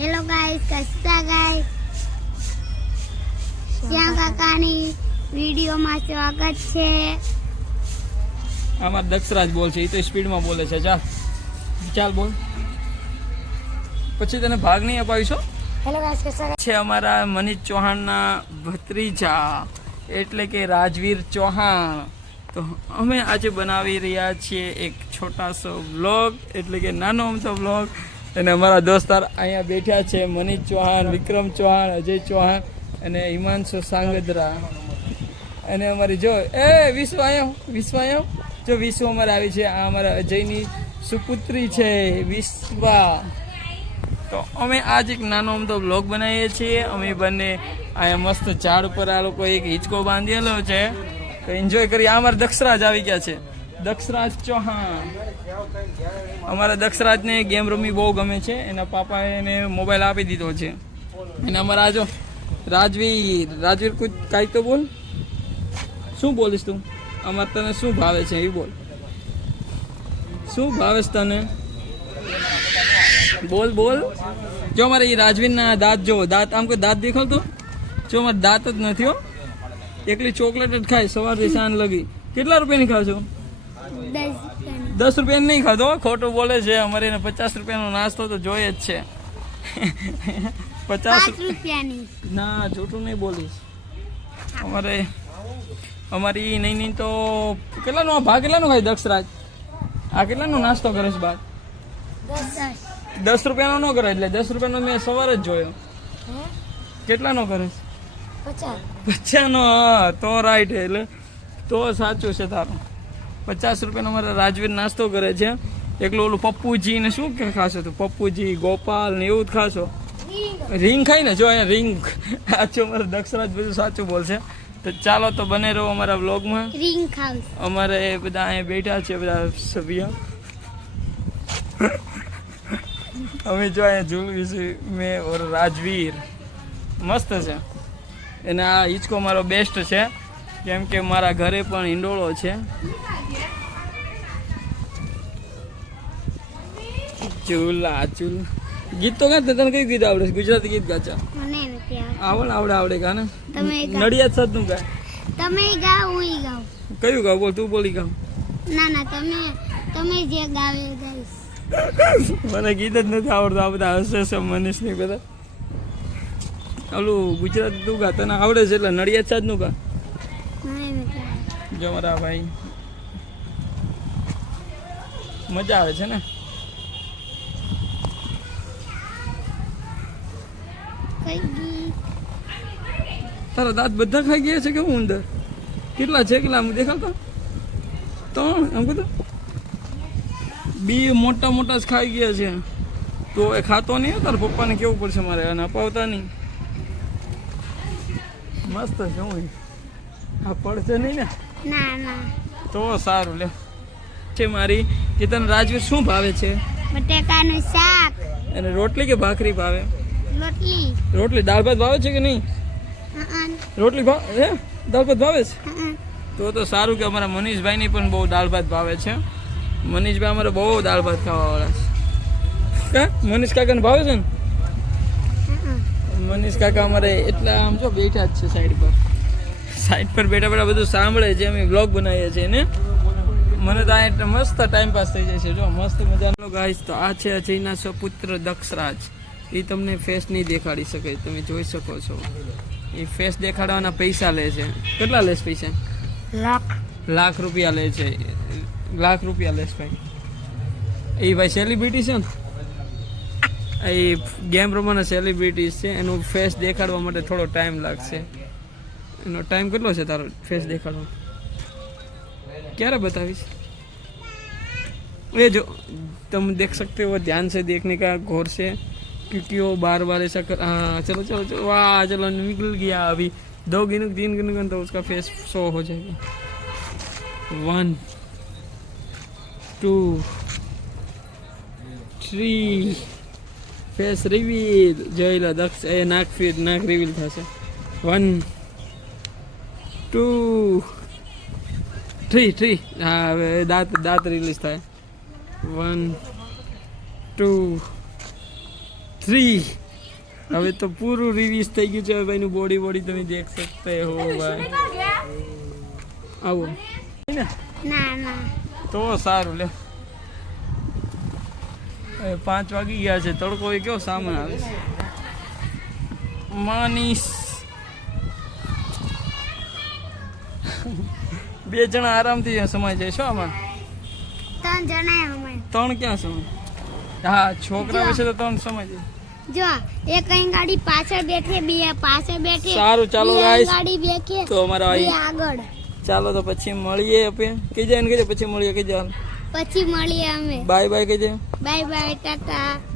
Hello guys કસ્તા guys Shyam કાકાની વિડીયોમાં સ્વાગત છે. આમાં દક્ષરાજ બોલ છે. એ તો સ્પીડમાં બોલે છે. ચાલ. ચાલ બોલ. પછી તને ભાગ નહીં અપાવીશો હેલો ગાઈસ કસ્તા છે અમારા મનીષ ચૌહાણના ભત્રીજા એટલે કે રાજવીર ચૌહાણ. તો અમે આજે બનાવી રહ્યા છીએ એક છોટાસો બ્લોગ એટલે કે નાનો અમથો બ્લોગ અને અમારા દોસ્તાર અહીંયા બેઠા છે, મનીષ ચૌહાણ, વિક્રમ ચૌહાણ, અજય ચૌહાણ અને હિમાંશુ સાંગદરા. અને અમારી જો, એ, વિશ્વ આયો, વિશ્વ આવ્યો જો વિશ્વ અમારે આવી છે, આ અમારા અજયની સુપુત્રી છે, વિશ્વા. તો અમે આજ એક નાનો અમથો બ્લોગ બનાવીએ છીએ. અમે બંને અહીંયા મસ્ત ઝાડ ઉપર આ લોકો એક હિંચકો બાંધેલો છે. એન્જોય કરી. આ અમારા દક્ષરાજ આવી ગયા છે. દક્ષરાજ ચૌહાણ. અમારા દક્ષરાજને ગેમ રમવી બહુ ગમે છે. એના પાપાએ એને મોબાઈલ આપી દીધો છે. અને અમારા આજો રાજવીર રાજવીર કુછ કાંઈક તો બોલ. શું બોલીશ તું? અમારે તને શું ભાવે છે એ બોલ. શું ભાવે છે તને? બોલ બોલ. જો મારે એ રાજવીરના દાંત જો, દાંત આમ કોઈ દાંત દેખો તો જો મારે દાંત જ નથી હો. એકલી ચોકલેટ જ ખાય, સવારથી સાંજ લગી. કેટલા રૂપિયાની ખાશો દસ દસ રૂપિયા નહીં ખાધો. ખોટું બોલે છે. અમારે એને પચાસ રૂપિયાનો નાસ્તો તો જોઈએ જ છે. પચાસ રૂપિયા રૂપિયાની. ના જૂઠું નહીં બોલીશ. અમારે અમારી નહીં નહીં તો કેટલાનો આ ભાગ કેટલાનો ખાય દક્ષરાજ આ કેટલાનો નાસ્તો કરે છે બાદ દસ રૂપિયાનો ન કરે એટલે દસ રૂપિયાનો મેં સવારે જ જોયો. કેટલાનો કરે છે? પચાસ. પચાસનો? હા તો રાઈટ એટલે તો સાચું છે તારું. પચાસ રૂપિયાનો અમારા રાજવીર નાસ્તો કરે છે. એકલું ઓલું પપ્પુજી ને શું કે ખાશો તું? પપ્પુજી ગોપાલ ને એવું જ ખાશો? રિંગ ખાઈ ને જો અહીંયા રિંગ. સાચું અમારે દક્ષરાજ બધું સાચું બોલશે. તો ચાલો તો બને રહો અમારા વ્લોગમાં. રિંગ ખાવ અમારે બધા અહીંયા બેઠા છે બધા સભ્ય. અમે જો અહીંયા જોયું મેં ઓર રાજવીર. મસ્ત છે. અને આ હિંચકો મારો બેસ્ટ છે. કેમ કે મારા ઘરે પણ હિંડોળો છે. ચૂલા ચૂલ. ગીત તો ગાતા તને કઈ ગીત આવડે ગુજરાતી ગીત ગાચા મને નથી. આવડે આવડે આવડે ગાને. તમે. નડિયાદ સાધનું ગાય. તમે ગાઓ હું ગાઉં. કયું ગાવ બોલ તું બોલી ગાવ ના ના તમે તમે જે ગાવે ગાઈશ. મને ગીત જ નથી આવડતું. આ બધા હશે છે મનીષની બધા. ઓલું ગુજરાત તું ગા તને આવડે છે એટલે નડિયાદ સાદનું ગા મને જો મારા ભાઈ. મજા આવે છે ને? તારા દાંત બધા ખાઈ ગયા છે કે હું અંદર? કેટલા છે કેટલા આમ દેખાતા ત્રણ એમ કીધું? બી મોટા મોટા જ ખાઈ ગયા છે. તો એ ખાતો નહીં હો, તારા પપ્પાને કેવું પડશે મારે? અને અપાવતા નહીં. મસ્ત છે હું આ પડશે નહીં ના? તો સારું લે. છે મારી કે તને રાજવીર શું ભાવે છે? બટેકાનું શાક. અને રોટલી કે ભાખરી ભાવે? રોટલી. રોટલી દાળ ભાત ભાવે છે કે નહીં? રોટલી ભાવ હે? દાળ ભાત ભાવે છે? તો તો સારું કે અમારા મનીષભાઈની પણ બહુ દાળ ભાત ભાવે છે. મનીષભાઈ અમારે બહુ દાળ ભાત ખાવાવાળા છે. કા? મનીષ કાકાને ભાવે છે ને? મનીષ કાકા અમારે એટલા આમ જો બેઠા જ છે સાઈડ પર. સાઈડ પર બેઠા બેઠા બધું સાંભળે છે અમે બ્લોગ બનાવીએ છીએ ને. મને તો આ એટલે મસ્ત ટાઈમ પાસ થઈ જાય છે. જો મસ્ત મજાનો ગાઈસ તો આ છે અજયના સપુત્ર દક્ષરાજ. એ તમને ફેસ નહીં દેખાડી શકે તમે જોઈ શકો છો એ ફેસ દેખાડવાના પૈસા લે છે કેટલા લેશ પૈસા લાખ લાખ રૂપિયા લે છે લાખ રૂપિયા લેશ ભાઈ એ ભાઈ સેલિબ્રિટી છે ને એ ગેમ રમવાના સેલિબ્રિટીઝ છે એનું ફેસ દેખાડવા માટે થોડો ટાઈમ લાગશે એનો ટાઈમ કેટલો છે તારો ફેસ દેખાડવા ક્યારે બતાવીશ ये जो तुम देख सकते हो ध्यान से देखने का गौर से क्योंकि वो बार बार ऐसा कर हाँ चलो चलो चलो वाह चलो निकल गया अभी दो गिन तीन गिन तो उसका फेस शो हो जाएगा one two three face reveal જોઈ લો દક્ષ એ નાક ફીર નાક રિવીલ થશે વન ટુ થ્રી થ્રી હા હવે દાંત દાંત રિલીઝ થાય વન ટુ થ્રી હવે તો પૂરું રિલીઝ થઈ ગયું છે. હવે ભાઈનું બોડી બોડી તમે દેખ શકતા હો ભાઈ. આવો. તો સારું લે. પાંચ વાગી ગયા છે. તડકો એ કેવો સામાન આવે છે? માનીશ બે જણા આરામથી સમાય જાય શું આમાં. ત્રણ જણા ત્રણ ક્યાં સમય? હા છોકરા વિશે તો ત્રણ સમય જાય. જો એક અહીં ગાડી પાછળ બેઠી બે પાછળ બેઠી સારું, ચાલો guys. ગાડી બેઠી તો અમારા આવી આગળ. ચાલો તો પછી મળીએ આપણે. કઈ જાય ને કઈ પછી મળીએ કે પછી મળીએ અમે. બાય બાય કઈ બાય બાય ટાટા.